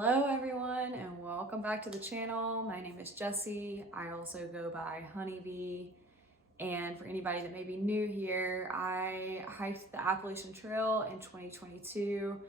Hello everyone and welcome back to the channel. My name is Jessie. I also go by Honeybee. And for anybody that may be new here, I hiked the Appalachian Trail in 2022.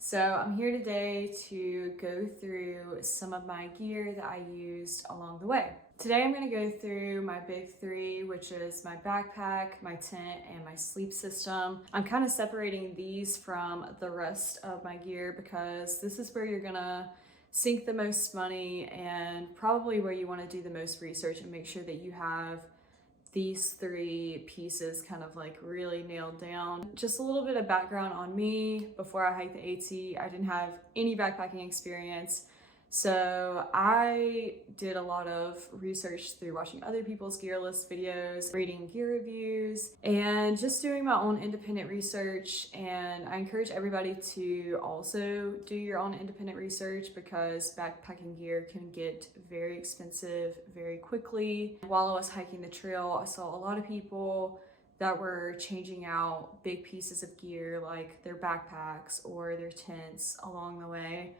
So I'm here today to go through some of my gear that I used along the way. Today I'm going to go through my big three, which is my backpack, my tent, and my sleep system. I'm kind of separating these from the rest of my gear because this is where you're gonna sink the most money and probably where you want to do the most research and make sure that you have these three pieces kind of like really nailed down. Just a little bit of background on me. Before I hiked the AT, I didn't have any backpacking experience. So I did a lot of research through watching other people's gear list videos, reading gear reviews, and just doing my own independent research. And I encourage everybody to also do your own independent research because backpacking gear can get very expensive very quickly. While I was hiking the trail, I saw a lot of people that were changing out big pieces of gear like their backpacks or their tents along the way,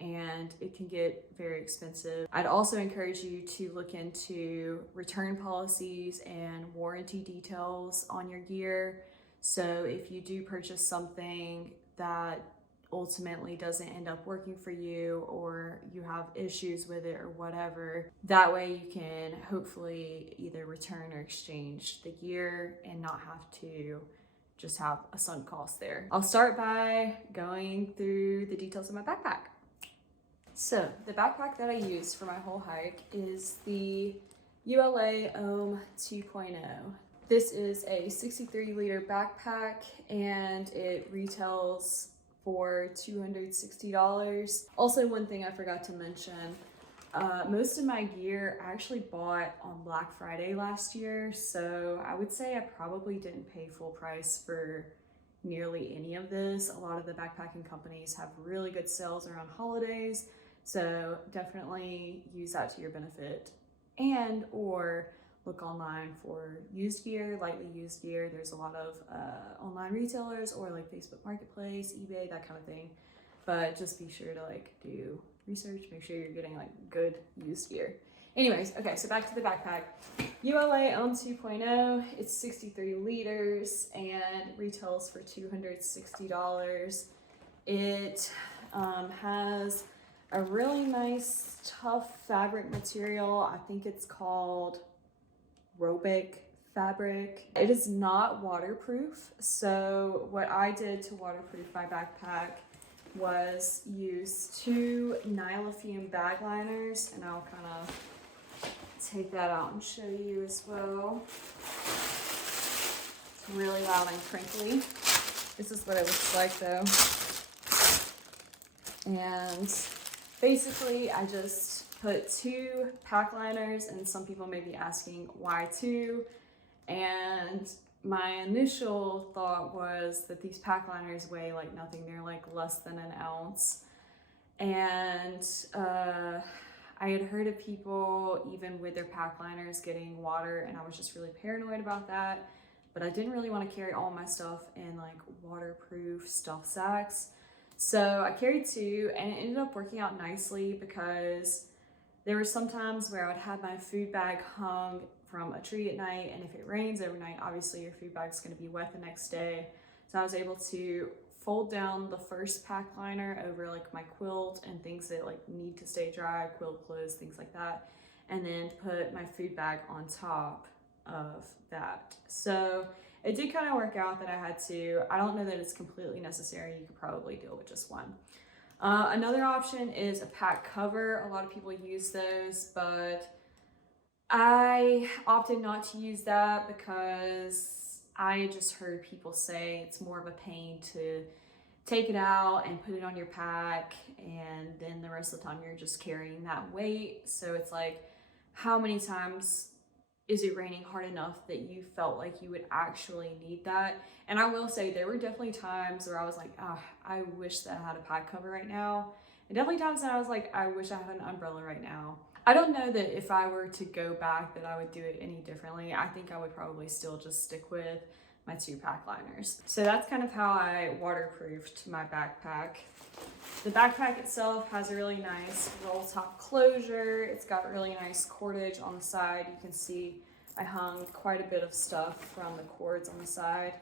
and it can get very expensive. I'd also encourage you to look into return policies and warranty details on your gear. So if you do purchase something that ultimately doesn't end up working for you or you have issues with it or whatever, that way you can hopefully either return or exchange the gear and not have to just have a sunk cost there. I'll start by going through the details of my backpack. So the backpack that I used for my whole hike is the ULA Ohm 2.0. This is a 63-liter backpack and it retails for $260. Also, one thing I forgot to mention, most of my gear I actually bought on Black Friday last year, so I would say I probably didn't pay full price for nearly any of this. A lot of the backpacking companies have really good sales around holidays, so definitely use that to your benefit, and or look online for used gear, lightly used gear. There's a lot of online retailers or like Facebook Marketplace, eBay, that kind of thing. But just be sure to like do research, make sure you're getting like good used gear. Anyways, okay, so back to the backpack. ULA Ohm 2.0, it's 63 liters and retails for $260. It has a really nice tough fabric material. I think it's called Robic fabric. It is not waterproof, so what I did to waterproof my backpack was use 2 Nylofume bag liners, and I'll kind of take that out and show you as well. It's really loud and crinkly. This is what it looks like though. And basically I just put 2 pack liners, and some people may be asking why 2, and my initial thought was that these pack liners weigh like nothing. They're like less than an ounce, and I had heard of people even with their pack liners getting water, and I was just really paranoid about that. But I didn't really want to carry all my stuff in like waterproof stuff sacks, so I carried 2, and it ended up working out nicely because there were some times where I would have my food bag hung from a tree at night, and if it rains overnight, obviously your food bag's going to be wet the next day. So I was able to fold down the first pack liner over like my quilt and things that like need to stay dry, quilt clothes, things like that, and then put my food bag on top of that. So it did kind of work out that I had to. I don't know that it's completely necessary. You could probably deal with just one. Another option is a pack cover. A lot of people use those, but I opted not to use that because I just heard people say it's more of a pain to take it out and put it on your pack, and then the rest of the time you're just carrying that weight. So it's like, how many times is it raining hard enough that you felt like you would actually need that? And I will say there were definitely times where I was like, oh, I wish that I had a pack cover right now. And definitely times that I was like, I wish I had an umbrella right now. I don't know that if I were to go back that I would do it any differently. I think I would probably still just stick with my 2 pack liners. So that's kind of how I waterproofed my backpack. The backpack itself has a really nice roll top closure. It's got really nice cordage on the side. You can see I hung quite a bit of stuff from the cords on the side.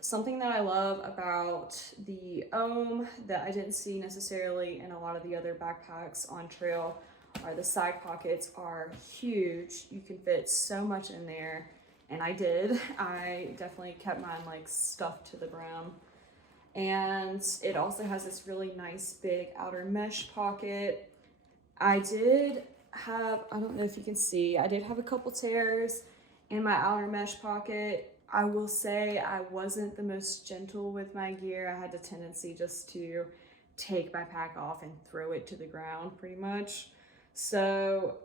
Something that I love about the Ohm that I didn't see necessarily in a lot of the other backpacks on trail are the side pockets are huge. You can fit so much in there, and I did. I definitely kept mine like stuffed to the brim. And it also has this really nice big outer mesh pocket. I did have, I don't know if you can see, I did have a couple tears in my outer mesh pocket. I will say I wasn't the most gentle with my gear. I had the tendency just to take my pack off and throw it to the ground pretty much. So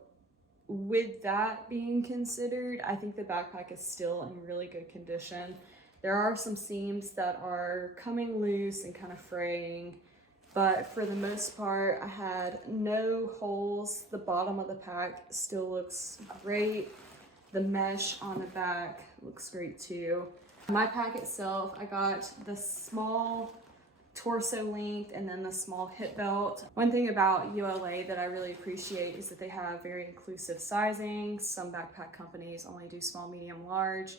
with that being considered, I think the backpack is still in really good condition. There are some seams that are coming loose and kind of fraying, but for the most part, I had no holes. The bottom of the pack still looks great. The mesh on the back looks great too. My pack itself, I got the small torso length and then the small hip belt. One thing about ULA that I really appreciate is that they have very inclusive sizing. Some backpack companies only do small, medium, large,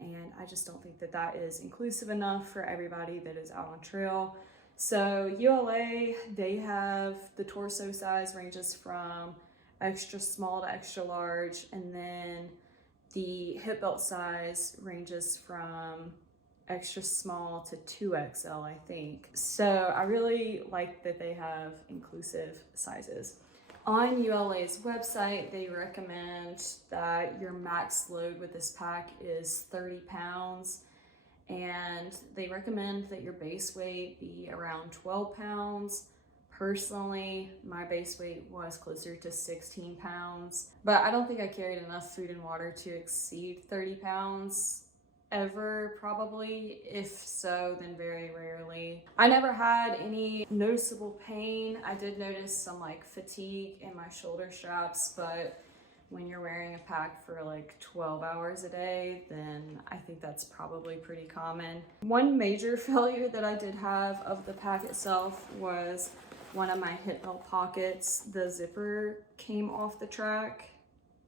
and I just don't think that that is inclusive enough for everybody that is out on trail. So ULA, they have the torso size ranges from extra small to extra large, and then the hip belt size ranges from extra small to 2XL, I think. So I really like that they have inclusive sizes. On ULA's website, they recommend that your max load with this pack is 30 pounds, and they recommend that your base weight be around 12 pounds. Personally, my base weight was closer to 16 pounds, but I don't think I carried enough food and water to exceed 30 pounds ever, probably. If so, then very rarely. I never had any noticeable pain. I did notice some like fatigue in my shoulder straps, but when you're wearing a pack for like 12 hours a day, then I think that's probably pretty common. One major failure that I did have of the pack itself was one of my hip belt pockets. The zipper came off the track.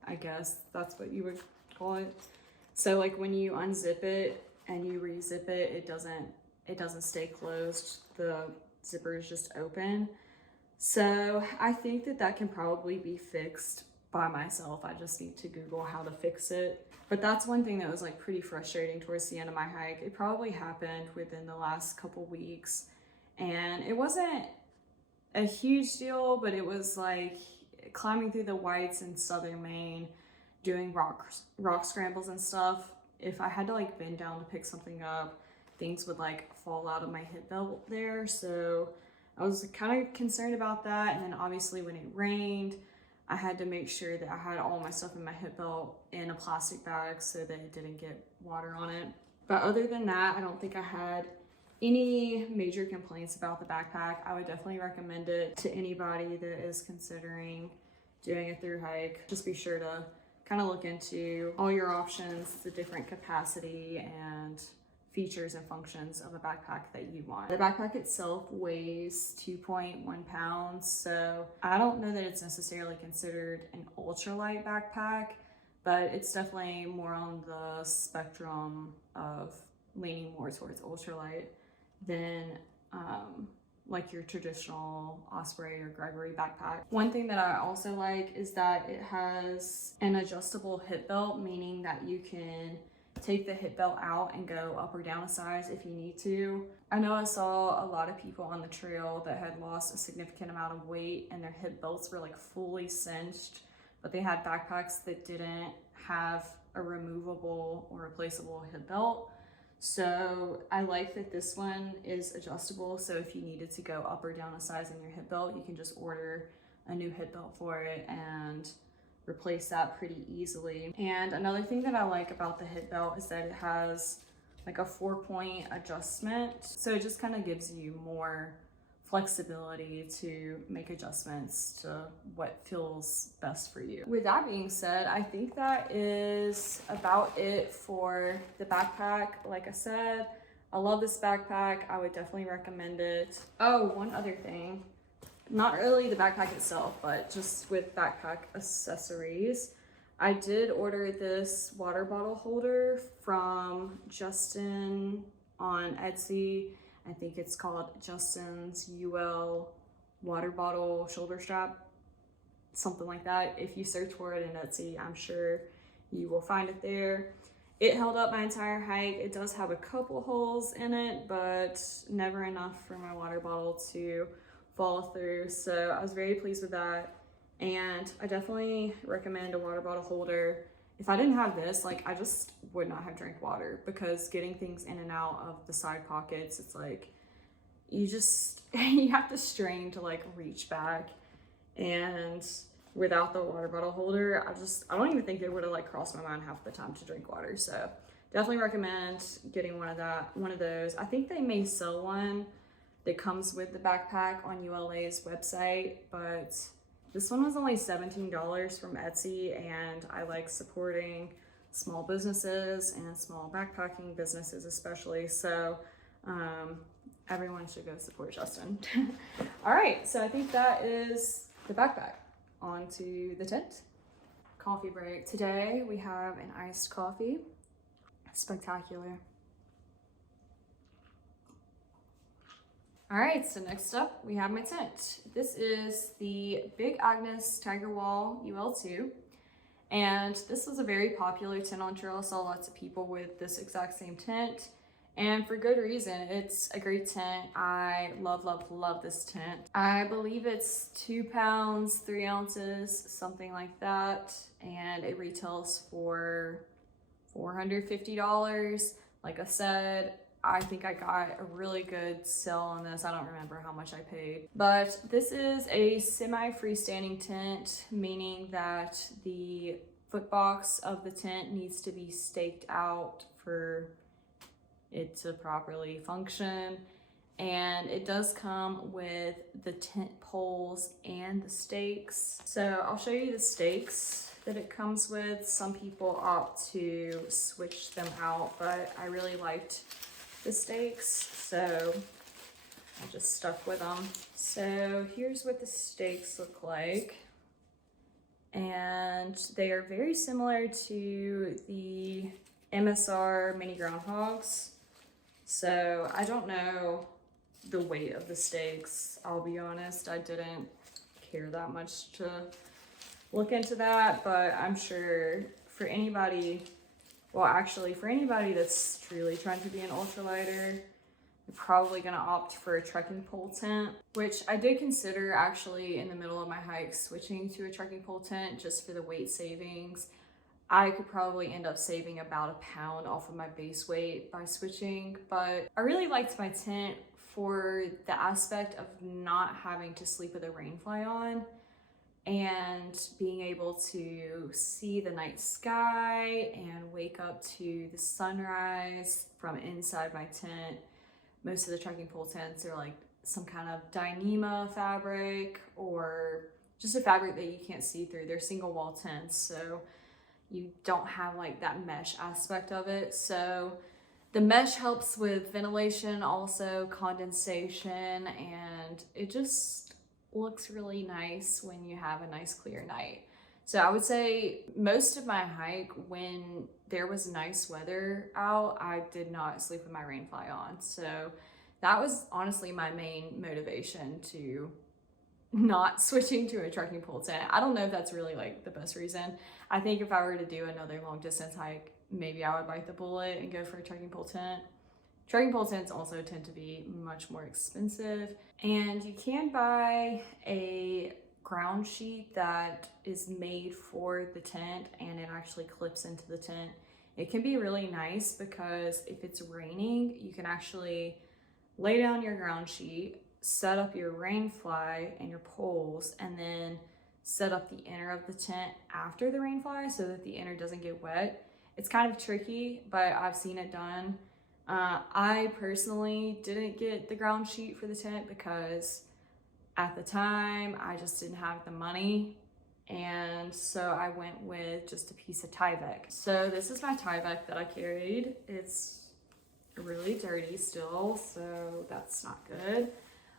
I guess that's what you would call it. So like when you unzip it and you rezip it, it doesn't stay closed. The zipper is just open. So I think that that can probably be fixed by myself. I just need to Google how to fix it. But that's one thing that was like pretty frustrating towards the end of my hike. It probably happened within the last couple weeks, and it wasn't a huge deal, but it was like climbing through the whites in southern Maine, doing rock scrambles and stuff. If I had to like bend down to pick something up, things would like fall out of my hip belt there. So I was kind of concerned about that. And then obviously when it rained, I had to make sure that I had all my stuff in my hip belt in a plastic bag so that it didn't get water on it. But other than that, I don't think I had any major complaints about the backpack. I would definitely recommend it to anybody that is considering doing a through hike. Just be sure to kind of look into all your options, the different capacity and features and functions of a backpack that you want. The backpack itself weighs 2.1 pounds, so I don't know that it's necessarily considered an ultralight backpack, but it's definitely more on the spectrum of leaning more towards ultralight than like your traditional Osprey or Gregory backpack. One thing that I also like is that it has an adjustable hip belt, meaning that you can take the hip belt out and go up or down a size if you need to. I know I saw a lot of people on the trail that had lost a significant amount of weight and their hip belts were like fully cinched, but they had backpacks that didn't have a removable or replaceable hip belt. So I like that this one is adjustable, so if you needed to go up or down a size in your hip belt, you can just order a new hip belt for it and replace that pretty easily. And another thing that I like about the hip belt is that it has like a 4-point adjustment, so it just kind of gives you more flexibility to make adjustments to what feels best for you. With that being said, I think that is about it for the backpack. Like I said, I love this backpack. I would definitely recommend it. Oh, one other thing, not really the backpack itself, but just with backpack accessories. I did order this water bottle holder from Justin on Etsy. I think it's called Justin's UL water bottle shoulder strap, something like that. If you search for it in Etsy, I'm sure you will find it there. It held up my entire hike. It does have a couple holes in it, but never enough for my water bottle to fall through. So I was very pleased with that. And I definitely recommend a water bottle holder. If I didn't have this, like, I just would not have drank water, because getting things in and out of the side pockets, it's like, you have to strain to like reach back. And without the water bottle holder, I don't even think it would have like crossed my mind half the time to drink water. So definitely recommend getting one of those. I think they may sell one that comes with the backpack on ULA's website, but this one was only $17 from Etsy, and I like supporting small businesses and small backpacking businesses especially. So everyone should go support Justin. All right, so I think that is the backpack. On to the tent. Coffee break. Today we have an iced coffee. Spectacular. All right, so next up we have my tent. This is the Big Agnes Tiger Wall UL2, and this was a very popular tent on trail. I saw lots of people with this exact same tent, and for good reason. It's a great tent. I love this tent. I believe it's 2 pounds, 3 ounces, something like that, and it retails for $450. Like I said, I think I got a really good sale on this. I don't remember how much I paid. But this is a semi-freestanding tent, meaning that the footbox of the tent needs to be staked out for it to properly function. And it does come with the tent poles and the stakes. So I'll show you the stakes that it comes with. Some people opt to switch them out, but I really liked the stakes, so I just stuck with them. So here's what the stakes look like, and they are very similar to the MSR mini groundhogs. So I don't know the weight of the stakes, I'll be honest. I didn't care that much to look into that, but I'm sure for anybody, well, actually, for anybody that's truly trying to be an ultralighter, you're probably gonna opt for a trekking pole tent, which I did consider actually in the middle of my hike switching to a trekking pole tent just for the weight savings. I could probably end up saving about a pound off of my base weight by switching, but I really liked my tent for the aspect of not having to sleep with a rain fly on, and being able to see the night sky and wake up to the sunrise from inside my tent. Most of the trekking pole tents are like some kind of Dyneema fabric, or just a fabric that you can't see through. They're single wall tents, so you don't have like that mesh aspect of it. So the mesh helps with ventilation, also condensation, and it just looks really nice when you have a nice clear night. So I would say most of my hike, when there was nice weather out, I did not sleep with my rain fly on. So that was honestly my main motivation to not switching to a trekking pole tent. I don't know if that's really like the best reason. I think if I were to do another long distance hike, maybe I would bite the bullet and go for a trekking pole tent. Trekking pole tents also tend to be much more expensive, and you can buy a ground sheet that is made for the tent, and it actually clips into the tent. It can be really nice because if it's raining, you can actually lay down your ground sheet, set up your rain fly and your poles, and then set up the inner of the tent after the rain fly so that the inner doesn't get wet. It's kind of tricky, but I've seen it done. I personally didn't get the ground sheet for the tent because at the time I just didn't have the money, and so I went with just a piece of Tyvek. So this is my Tyvek that I carried. It's really dirty still, so that's not good.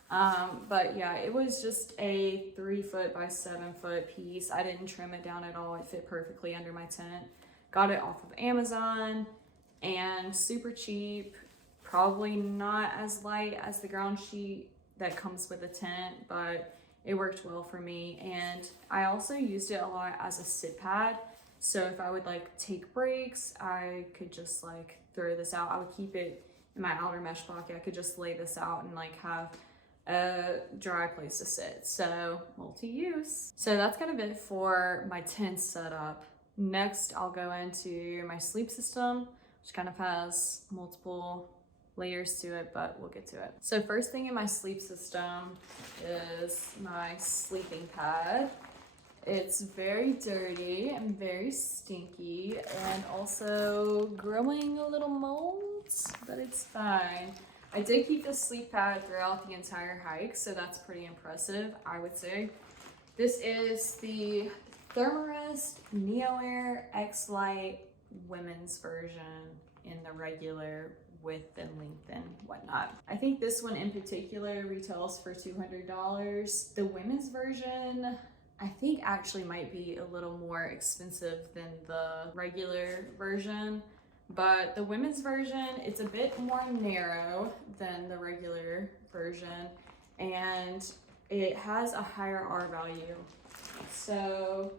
But yeah, it was just a 3 foot by 7 foot piece. I didn't trim it down at all. It fit perfectly under my tent. Got it off of Amazon and super cheap. Probably not as light as the ground sheet that comes with the tent, but it worked well for me. And I also used it a lot as a sit pad. So if I would like take breaks, I could just like throw this out. I would keep it in my outer mesh pocket. I could just lay this out and like have a dry place to sit. So multi-use. So that's kind of it for my tent setup. Next, I'll go into my sleep system, which kind of has multiple layers to it, but we'll get to it. So first thing in my sleep system is my sleeping pad. It's very dirty and very stinky and also growing a little molds, but it's fine. I did keep this sleep pad throughout the entire hike, so that's pretty impressive, I would say. This is the Thermarest Neo Air X Lite women's version in the regular width and length and whatnot. I think this one in particular retails for $200. The women's version, I think actually might be a little more expensive than the regular version, but the women's version, it's a bit more narrow than the regular version, and it has a higher R value. So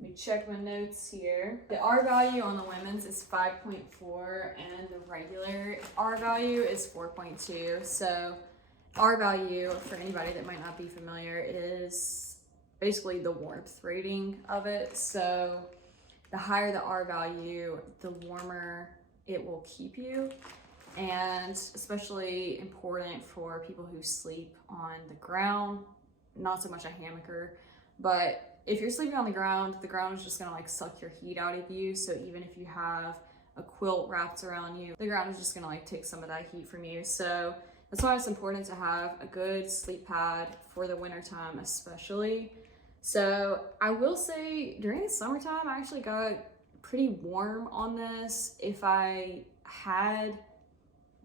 let me check my notes here. The R value on the women's is 5.4 and the regular R value is 4.2. So R value, for anybody that might not be familiar, is basically the warmth rating of it. So the higher the R value, the warmer it will keep you. And especially important for people who sleep on the ground, not so much a hammocker, but if you're sleeping on the ground is just gonna like suck your heat out of you. So even if you have a quilt wrapped around you, the ground is just gonna like take some of that heat from you. So that's why it's important to have a good sleep pad for the winter time, especially. So I will say during the summertime, I actually got pretty warm on this. If I had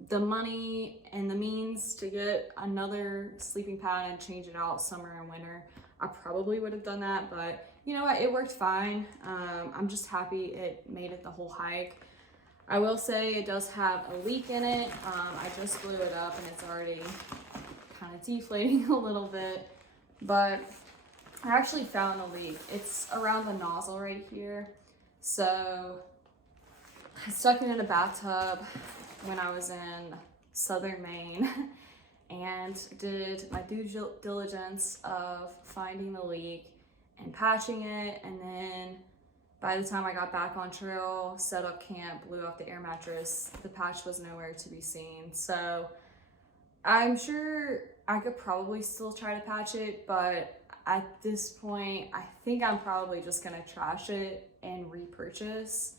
the money and the means to get another sleeping pad and change it out summer and winter, I probably would have done that, but you know what, it worked fine. I'm just happy it made it the whole hike. I will say it does have a leak in it. I just blew it up and it's already kind of deflating a little bit, but I actually found a leak. It's around the nozzle right here. So I stuck it in a bathtub when I was in southern Maine and did my due diligence of finding the leak and patching it, and then by the time I got back on trail, set up camp, blew off the air mattress, the patch was nowhere to be seen. So I'm sure I could probably still try to patch it, but at this point I think I'm probably just gonna trash it and repurchase.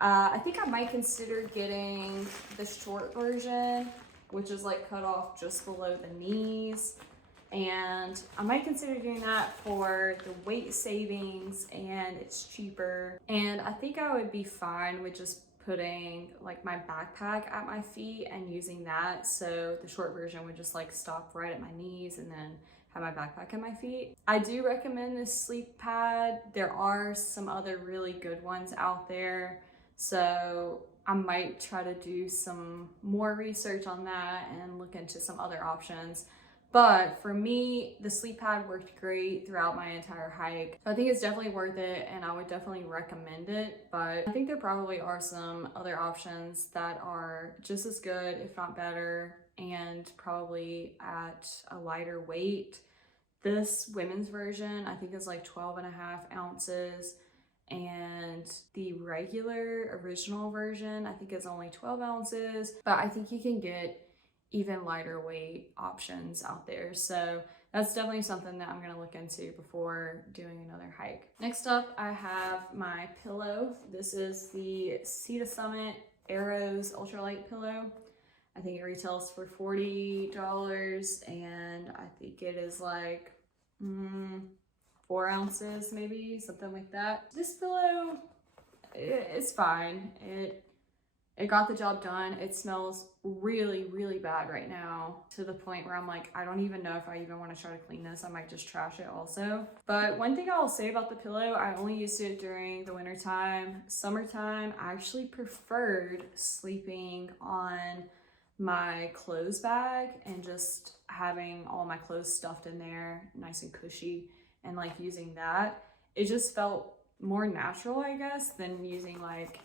I think I might consider getting the short version, which is like cut off just below the knees. And I might consider doing that for the weight savings, and it's cheaper. And I think I would be fine with just putting like my backpack at my feet and using that. So the short version would just like stop right at my knees and then have my backpack at my feet. I do recommend this sleep pad. There are some other really good ones out there. So I might try to do some more research on that and look into some other options. But for me, the sleep pad worked great throughout my entire hike. So I think it's definitely worth it and I would definitely recommend it. But I think there probably are some other options that are just as good, if not better, and probably at a lighter weight. This women's version, I think is like 12.5 ounces. And the regular original version I think is only 12 ounces, but I think you can get even lighter weight options out there. So that's definitely something that I'm gonna look into before doing another hike. Next up, I have my pillow. This is the Sea to Summit Arrow's ultralight pillow. I think it retails for $40, and I think it is like 4 ounces, maybe something like that. This pillow, it's fine. It got the job done. It smells really, really bad right now, to the point where I'm like, I don't even know if I even want to try to clean this. I might just trash it also. But one thing I'll say about the pillow, I only used it during the winter time. Summertime, I actually preferred sleeping on my clothes bag and just having all my clothes stuffed in there, nice and cushy, and like using that. It just felt more natural, I guess, than using like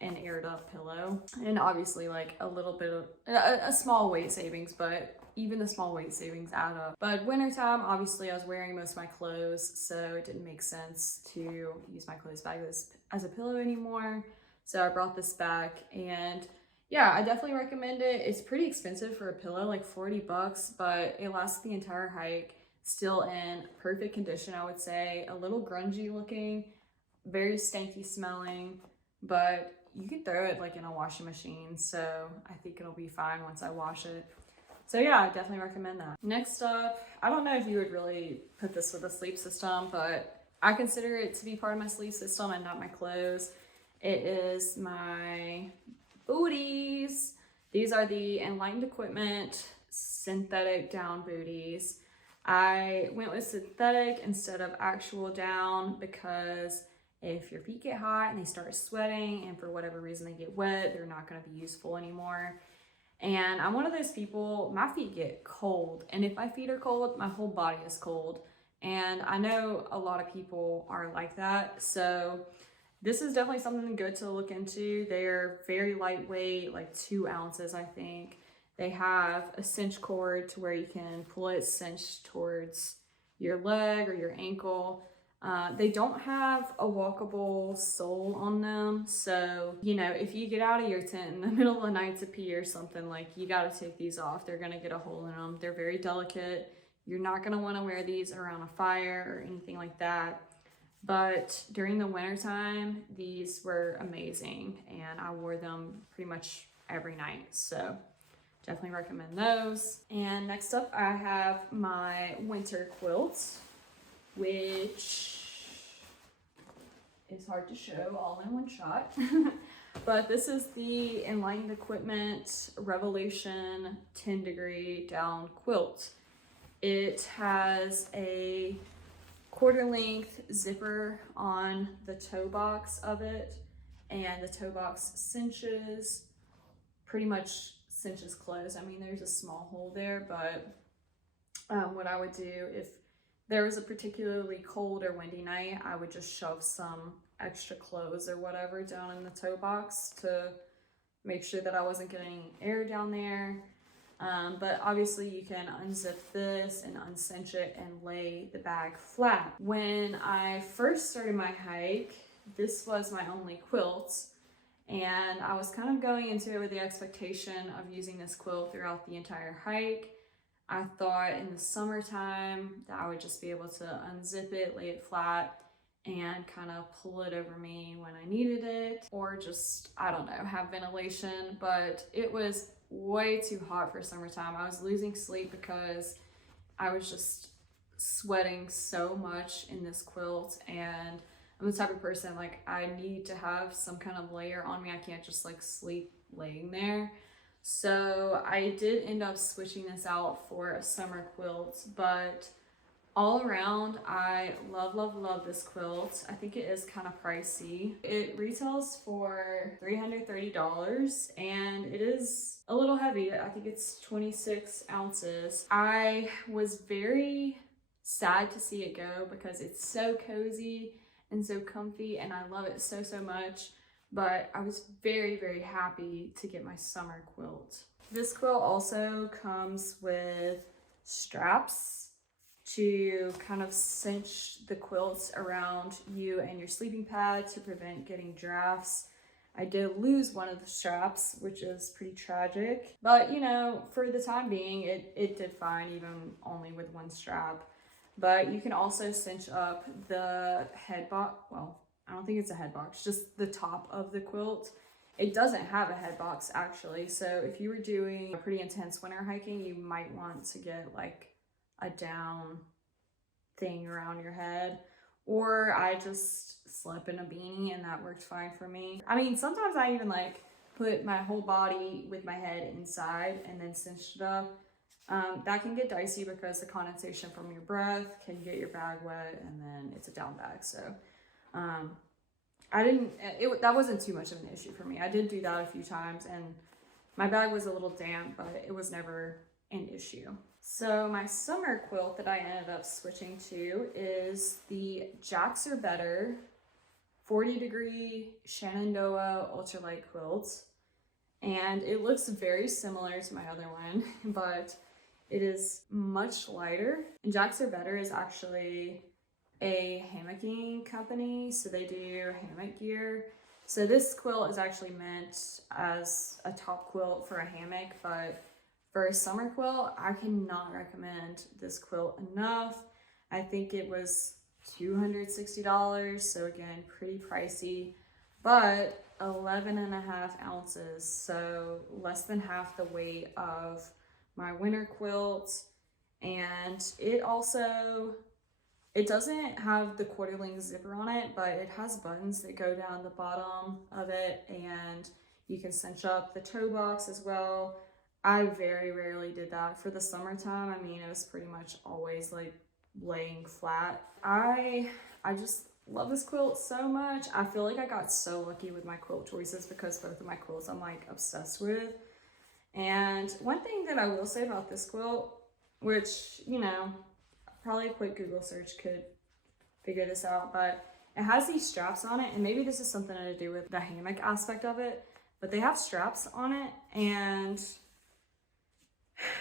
an aired up pillow. And obviously like a little bit of a small weight savings, but even the small weight savings add up. But wintertime, obviously I was wearing most of my clothes, so it didn't make sense to use my clothes bag as a pillow anymore. So I brought this back, and yeah, I definitely recommend it. It's pretty expensive for a pillow, like 40 bucks, but it lasts the entire hike. Still in perfect condition, I would say. A little grungy looking, very stanky smelling, but you can throw it like in a washing machine, so I think it'll be fine once I wash it. So yeah, I definitely recommend that. Next up, I don't know if you would really put this with a sleep system, but I consider it to be part of my sleep system and not my clothes. It is my booties. These are the Enlightened Equipment synthetic down booties. I went with synthetic instead of actual down because if your feet get hot and they start sweating and for whatever reason they get wet, they're not going to be useful anymore. And I'm one of those people, my feet get cold, and if my feet are cold, my whole body is cold. And I know a lot of people are like that, so this is definitely something good to look into. They're very lightweight, like 2 ounces, I think. They have a cinch cord to where you can pull it cinched towards your leg or your ankle. They don't have a walkable sole on them, so you know, if you get out of your tent in the middle of the night to pee or something, like, you got to take these off. They're gonna get a hole in them. They're very delicate. You're not gonna want to wear these around a fire or anything like that. But during the winter time, these were amazing, and I wore them pretty much every night, so definitely recommend those. And next up, I have my winter quilts, which is hard to show all in one shot. But this is the Enlightened Equipment Revolution 10 degree down quilt. It has a quarter length zipper on the toe box of it, and the toe box cinches, pretty much cinches closed. I mean, there's a small hole there, but what I would do if there was a particularly cold or windy night, I would just shove some extra clothes or whatever down in the toe box to make sure that I wasn't getting air down there. But obviously you can unzip this and uncinch it and lay the bag flat. When I first started my hike, this was my only quilt, and I was kind of going into it with the expectation of using this quilt throughout the entire hike. I thought in the summertime that I would just be able to unzip it, lay it flat, and kind of pull it over me when I needed it, or just, I don't know, have ventilation. But it was way too hot for summertime. I was losing sleep because I was just sweating so much in this quilt, and I'm the type of person, like, I need to have some kind of layer on me. I can't just like sleep laying there. So I did end up switching this out for a summer quilt, but all around, I love this quilt. I think it is kind of pricey. It retails for $330, and it is a little heavy. I think it's 26 ounces. I was very sad to see it go because it's so cozy and so comfy, and I love it so much. But I was very happy to get my summer quilt. This quilt also comes with straps to kind of cinch the quilts around you and your sleeping pad to prevent getting drafts. I did lose one of the straps, which is pretty tragic, but you know, for the time being, it did fine, even only with one strap. But you can also cinch up the head box. Well, I don't think it's a head box, just the top of the quilt. It doesn't have a head box actually. So if you were doing a pretty intense winter hiking, you might want to get like a down thing around your head. Or I just slept in a beanie and that worked fine for me. I mean, sometimes I even like put my whole body with my head inside and then cinched it up. That can get dicey because the condensation from your breath can get your bag wet, and then it's a down bag. So that wasn't too much of an issue for me. I did do that a few times and my bag was a little damp, but it was never an issue. So my summer quilt that I ended up switching to is the Jacks Are Better 40-degree Shenandoah ultralight quilt. And it looks very similar to my other one, but it is much lighter. And Jacks Are Better is actually a hammocking company, so they do hammock gear. So this quilt is actually meant as a top quilt for a hammock, but for a summer quilt, I cannot recommend this quilt enough. I think it was $260, so again, pretty pricey, but 11.5 ounces, so less than half the weight of my winter quilt. And it doesn't have the quarter-length zipper on it, but it has buttons that go down the bottom of it, and you can cinch up the toe box as well. I very rarely did that for the summertime. I mean, it was pretty much always like laying flat. I just love this quilt so much. I feel like I got so lucky with my quilt choices because both of my quilts I'm like obsessed with. And one thing that I will say about this quilt, which, you know, probably a quick Google search could figure this out, but it has these straps on it, and maybe this is something to do with the hammock aspect of it, but they have straps on it, and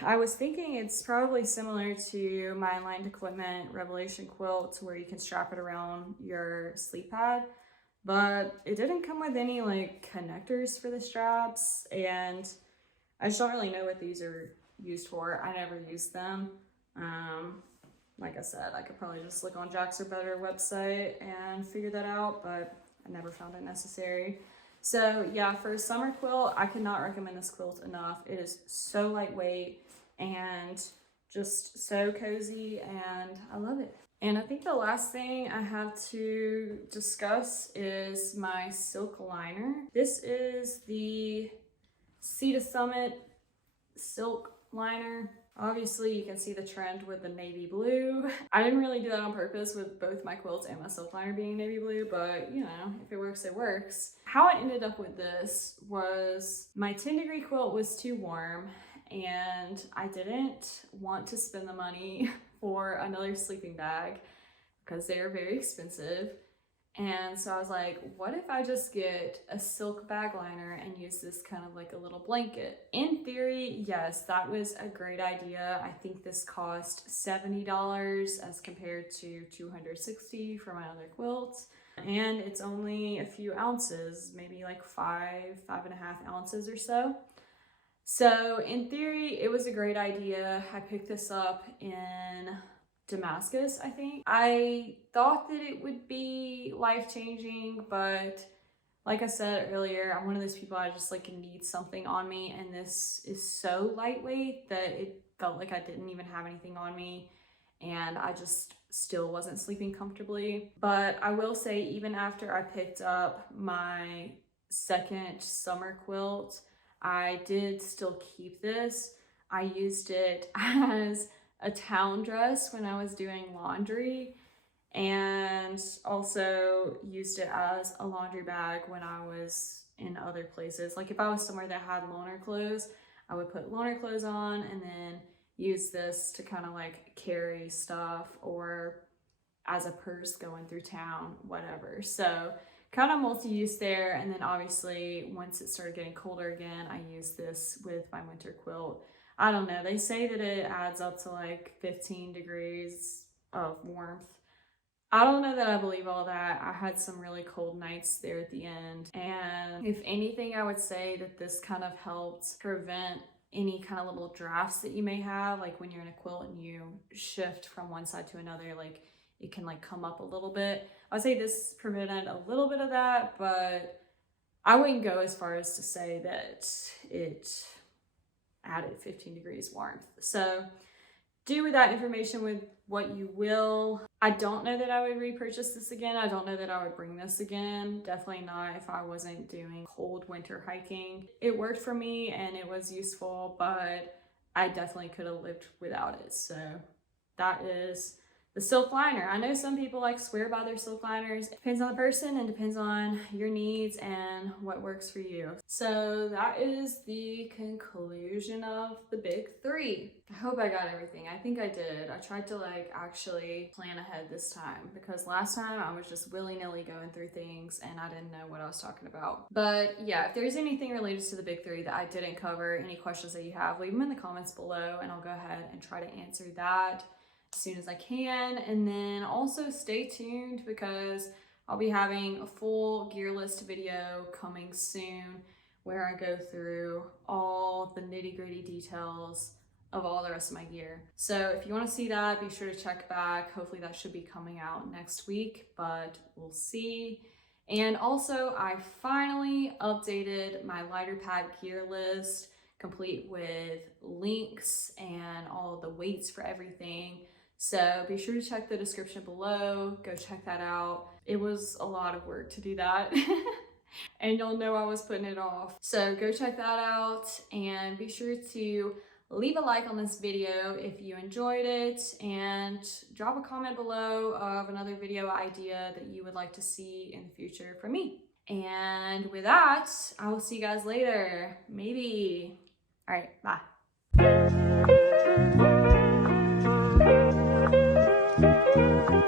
I was thinking it's probably similar to my Aligned Equipment Revelation quilt where you can strap it around your sleep pad, but it didn't come with any like connectors for the straps, and I just don't really know what these are used for. I never used them. Like I said, I could probably just look on Jacks Are Better website and figure that out, but I never found it necessary. So yeah, for a summer quilt, I cannot recommend this quilt enough. It is so lightweight and just so cozy, and I love it. And I think the last thing I have to discuss is my silk liner. This is the Sea to Summit silk liner. Obviously, you can see the trend with the navy blue. I didn't really do that on purpose with both my quilts and my silk liner being navy blue, but you know, if it works, it works. How I ended up with this was my 10-degree quilt was too warm, and I didn't want to spend the money for another sleeping bag because they are very expensive. And so I was like, what if I just get a silk bag liner and use this kind of like a little blanket? In theory, yes, that was a great idea. I think this cost $70 as compared to $260 for my other quilts. And it's only a few ounces, maybe like 5.5 ounces or so. So in theory, it was a great idea. I picked this up in Damascus, I think. I thought that it would be life-changing, but like I said earlier, I'm one of those people, I just like need something on me, and this is so lightweight that it felt like I didn't even have anything on me, and I just still wasn't sleeping comfortably. But I will say, even after I picked up my second summer quilt, I did still keep this. I used it as a town dress when I was doing laundry, and also used it as a laundry bag when I was in other places. Like if I was somewhere that had loaner clothes, I would put loaner clothes on and then use this to kind of like carry stuff, or as a purse going through town, whatever. So kind of multi-use there. And then obviously once it started getting colder again, I used this with my winter quilt. I don't know, they say that it adds up to like 15 degrees of warmth. I don't know that I believe all that. I had some really cold nights there at the end. And if anything, I would say that this kind of helped prevent any kind of little drafts that you may have, like when you're in a quilt and you shift from one side to another, like it can like come up a little bit. I would say this prevented a little bit of that, but I wouldn't go as far as to say that it added 15 degrees warmth. So do with that information with what you will. I don't know that I would repurchase this again. I don't know that I would bring this again. Definitely not if I wasn't doing cold winter hiking. It worked for me and it was useful, but I definitely could have lived without it. So that is the silk liner. I know some people like swear by their silk liners. It depends on the person and depends on your needs and what works for you. So that is the conclusion of the big three. I hope I got everything. I think I did. I tried to actually plan ahead this time because last time I was just willy-nilly going through things and I didn't know what I was talking about. But yeah, if there's anything related to the big three that I didn't cover, any questions that you have, leave them in the comments below and I'll go ahead and try to answer that as soon as I can. And then also stay tuned because I'll be having a full gear list video coming soon where I go through all the nitty-gritty details of all the rest of my gear. So if you want to see that, be sure to check back. Hopefully that should be coming out next week, but we'll see. And also I finally updated my lighter pad gear list, complete with links and all of the weights for everything. So be sure to check the description below, go check that out. It was a lot of work to do that and you'll know I was putting it off. So go check that out and be sure to leave a like on this video if you enjoyed it and drop a comment below of another video idea that you would like to see in the future from me. And with that, I will see you guys later, maybe. All right, bye.